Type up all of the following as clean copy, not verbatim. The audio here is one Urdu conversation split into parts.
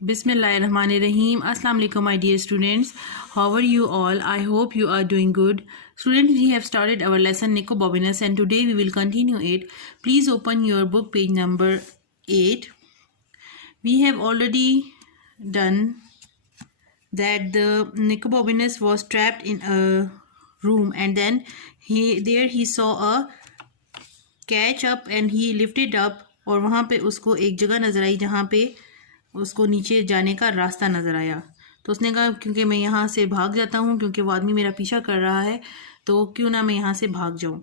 Bismillahirrahmanirrahim. Assalamu alaikum, my dear students. How are you all? I hope you are doing good. Students, we have started our lesson Nicobobinus and today we will continue it. Please open your book page number 8. We have already done that the Nicobobinus was trapped in a room and then he saw a catch up and he lifted up اور وہاں پہ اس کو ایک جگہ نظر آئی جہاں پہ اس کو نیچے جانے کا راستہ نظر آیا. تو اس نے کہا کیونکہ میں یہاں سے بھاگ جاتا ہوں کیونکہ وہ آدمی میرا پیچھا کر رہا ہے تو کیوں نہ میں یہاں سے بھاگ جاؤں.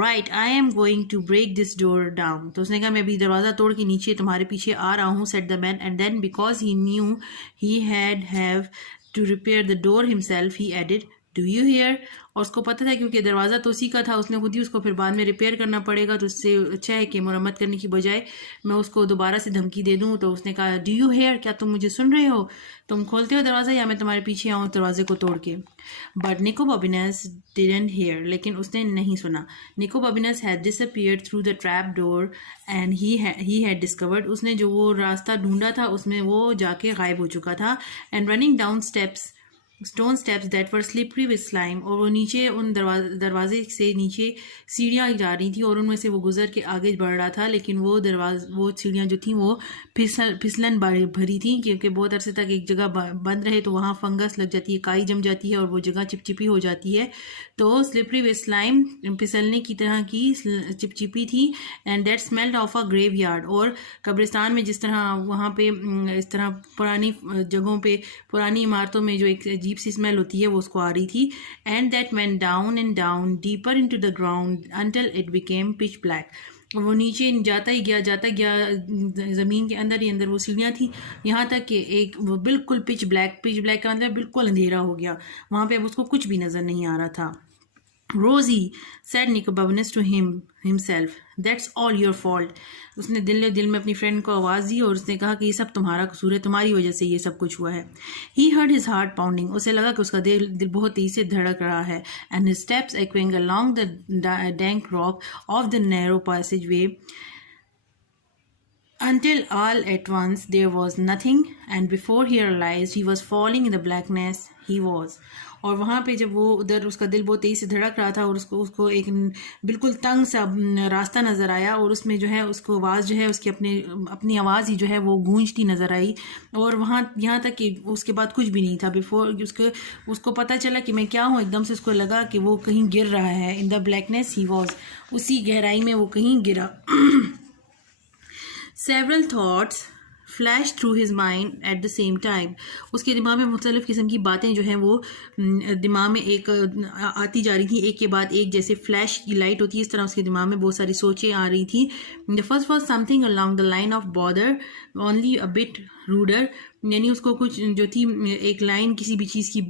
Right, I am going to break this door down. تو اس نے کہا میں ابھی دروازہ توڑ کے نیچے تمہارے پیچھے آ رہا ہوں. Set the man and then because he knew he have to repair the door himself he added do you hear. اور اس کو پتہ تھا کیونکہ دروازہ تو اسی کا تھا, اس نے خود ہی اس کو پھر بعد میں ریپیئر کرنا پڑے گا تو اس سے اچھا ہے کہ مرمت کرنے کی بجائے میں اس کو دوبارہ سے دھمکی دے دوں. تو اس نے کہا ڈو یو ہیئر, کیا تم مجھے سن رہے ہو, تم کھولتے ہو دروازہ یا میں تمہارے پیچھے آؤں دروازے کو توڑ کے. بٹ نیکوبابینس ڈیڈنٹ ہیئر, لیکن اس نے نہیں سنا. نیکوبابینس head dish appeared through the trap door and he had discovered, اس نے جو وہ راستہ ڈھونڈا تھا اس میں وہ جا کے غائب ہو چکا تھا. And running down stone steps that were slippery with slime, اور وہ نیچے ان دروازے سے نیچے سیڑھیاں جا رہی تھیں اور ان میں سے وہ گزر کے آگے بڑھ رہا تھا, لیکن وہ سیڑھیاں جو تھیں وہ پھسلن بھری تھیں کیونکہ بہت عرصے تک ایک جگہ بند رہے تو وہاں فنگس لگ جاتی ہے, کائی جم جاتی ہے اور وہ جگہ چپچپی ہو جاتی ہے. تو سلپری وتھ سلائم پھسلنے کی طرح کی چپچپی تھی. And that smelled of a graveyard, اور قبرستان میں جس طرح وہاں پہ اس طرح پرانی جگہوں پہ پرانی عمارتوں میں جو ایک عجیب سی اسمیل ہوتی ہے وہ اس کو آ رہی تھی. And that went down and down deeper into the ground until it became pitch black, وہ نیچے جاتا گیا زمین کے اندر ہی اندر وہ سیڑھیاں تھیں یہاں تک کہ ایک وہ بالکل پچ بلیک کا مطلب بالکل اندھیرا ہو گیا, وہاں پہ اب اس کو کچھ بھی نظر نہیں آ رہا تھا. روزی said Nicobabinus to himself, that's all your fault. اس نے دل میں اپنی فرینڈ کو آواز دی اور اس نے کہا کہ یہ سب تمہارا قصور ہے, تمہاری وجہ سے یہ سب کچھ ہوا ہے. He heard his heart pounding, اسے لگا کہ اس کا دل بہت تیز سے دھڑک رہا ہے. And his steps echoing along the dank rock of the narrow passageway until all at once there was nothing, and before he realized he was falling in the blackness he was. اور وہاں پہ جب وہ ادھر اس کا دل بہت تیز سے دھڑک رہا تھا اور اس کو ایک بالکل تنگ سا راستہ نظر آیا اور اس میں جو ہے اس کو آواز جو ہے اس کی اپنی آواز ہی جو ہے وہ گونجتی نظر آئی, اور وہاں یہاں تک کہ اس کے بعد کچھ بھی نہیں تھا. بیفور اس کو پتہ چلا کہ میں کیا ہوں, ایک دم سے اس کو لگا کہ وہ کہیں گر رہا ہے. ان دا بلیکنیس ہی واز, اسی گہرائی میں وہ کہیں گرا. Several thoughts flash through his mind at the same time. اس کے دماغ میں مختلف قسم کی باتیں جو ہیں وہ دماغ میں ایک آتی جا رہی تھیں, ایک کے بعد ایک, جیسے فلیش کی لائٹ ہوتی ہے اس طرح اس کے دماغ میں بہت ساری سوچیں آ رہی تھیں. The first was something along the line of bother, only a bit ruder. یعنی اس کو کچھ جو تھی ایک لائن کسی بھی چیز کی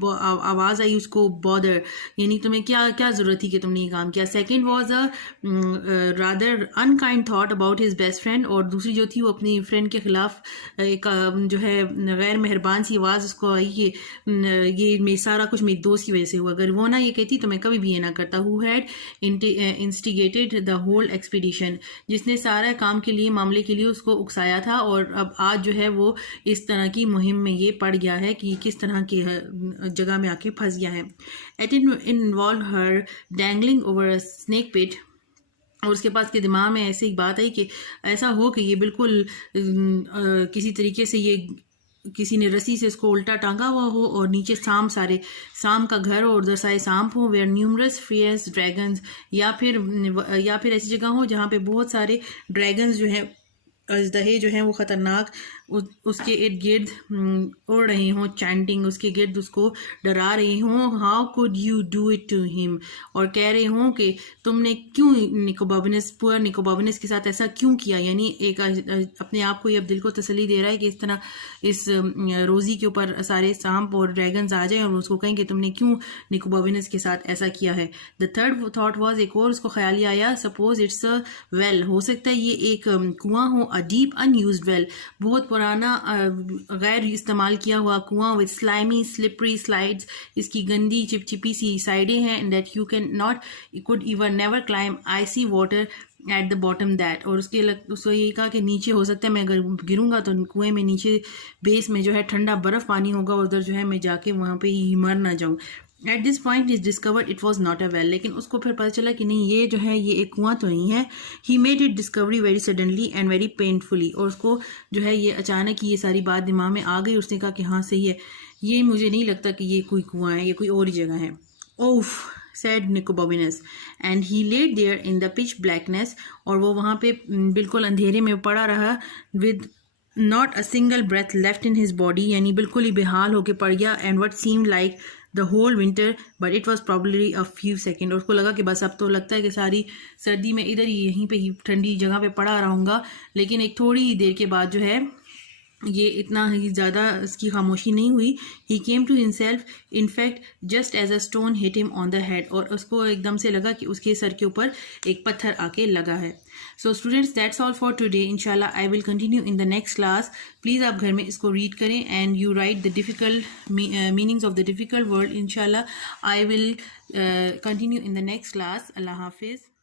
آواز آئی اس کو بادر, یعنی تمہیں کیا ضرورت تھی کہ تم نے یہ کام کیا. Second was a rather unkind thought about his best friend, اور دوسری جو تھی وہ اپنی فرینڈ کے خلاف ایک جو ہے غیر مہربان سی آواز اس کو آئی کہ یہ سارا کچھ میری دوست کی وجہ سے ہوا, اگر وہ نہ یہ کہتی تو میں کبھی بھی یہ نہ کرتا. Who had instigated the whole expedition, جس نے سارا کام کے لیے معاملے کے لیے اس کو اکسایا تھا, اور اب آج جو ہے وہ اس طرح کی مہم میں یہ پڑ گیا ہے کہ کس طرح کی جگہ میں آ کے پھنس گیا ہے. It involved her dangling over a snake pit, اور اس کے پاس کے دماغ میں ایسی ایک بات آئی کہ ایسا ہو کہ یہ بالکل کسی طریقے سے یہ کسی نے رسی سے اس کو الٹا ٹانگا ہوا ہو اور نیچے سام کا گھر اور ادھر سارے سانپ ہوں. ویئر نیومرس فیئرس ڈریگنز, یا پھر ایسی جگہ ہو جہاں پہ بہت سارے ڈریگنز جو ہیں اژدہے جو ہیں وہ خطرناک اس کے ارد گرد اڑ رہے ہوں, چینٹنگ اس کے گرد اس کو ڈرا رہے ہوں. How could you do it to him, اور کہہ رہے ہوں کہ تم نے کیوں پور نیکوبابینس کے ساتھ ایسا کیوں کیا, یعنی ایک اپنے آپ کو یہ اب دل کو تسلی دے رہا ہے کہ اس طرح اس روزی کے اوپر سارے سانپ اور ڈریگنز آ جائیں اور اس کو کہیں کہ تم نے کیوں نیکوبابینس کے ساتھ ایسا کیا ہے. دا تھرڈ تھاٹ واز, ایک اور اس کو خیال یہ آیا, سپوز اٹس اے ویل, ہو سکتا ہے یہ ایک کنواں ہو, a deep unused well, بہت پرانا غیر استعمال کیا ہوا کنواں, with slimy slippery slides, اس کی گندی چپچپی سی سائڈیں ہیں, that you could even never climb icy water, at the bottom that, اور اس کے اس کو یہ کہا کہ نیچے ہو سکتا ہے میں اگر گروں گا تو کنویں میں نیچے بیس میں جو ہے ٹھنڈا برف پانی ہوگا, ادھر جو ہے میں جا کے وہاں پہ ہی مر نہ جاؤں. At this point is discovered it was not a well, لیکن اس کو پھر پتہ چلا کہ نہیں یہ جو ہے یہ ایک کنواں تو نہیں ہے. He made it discovery very suddenly and very painfully, اور اس کو جو ہے یہ اچانک یہ ساری بات دماغ میں آ گئی. اس نے کہا کہ ہاں صحیح ہے, یہ مجھے نہیں لگتا کہ یہ کوئی کنواں ہے, یہ کوئی اور ہی جگہ ہے. اوف said Nicobobinus, and he laid there in the pitch blackness, اور وہ وہاں پہ بالکل اندھیرے میں پڑا رہا, with not a single breath left in his body, یعنی بالکل ہی بحال ہو کے پڑ گیا. and what seemed like the whole winter, but it was probably a few seconds, اور اس کو لگا کہ بس اب تو لگتا ہے کہ ساری سردی میں ادھر ہی یہیں پہ ہی ٹھنڈی جگہ پہ پڑا رہوں گا. لیکن ایک تھوڑی ہی دیر کے بعد جو ہے یہ اتنا ہی زیادہ اس کی خاموشی نہیں ہوئی. He came to himself in fact just as a stone hit him on the head, اور اس کو ایک دم سے لگا کہ اس کے سر کے اوپر ایک پتھر آ کے لگا ہے. So students that's all for today. ان شاء اللہ I will continue in the next class. Please آپ گھر میں اس کو ریڈ کریں and you write the difficult meanings of the difficult word. ان شاء اللہ I will continue in the next class. اللہ حافظ.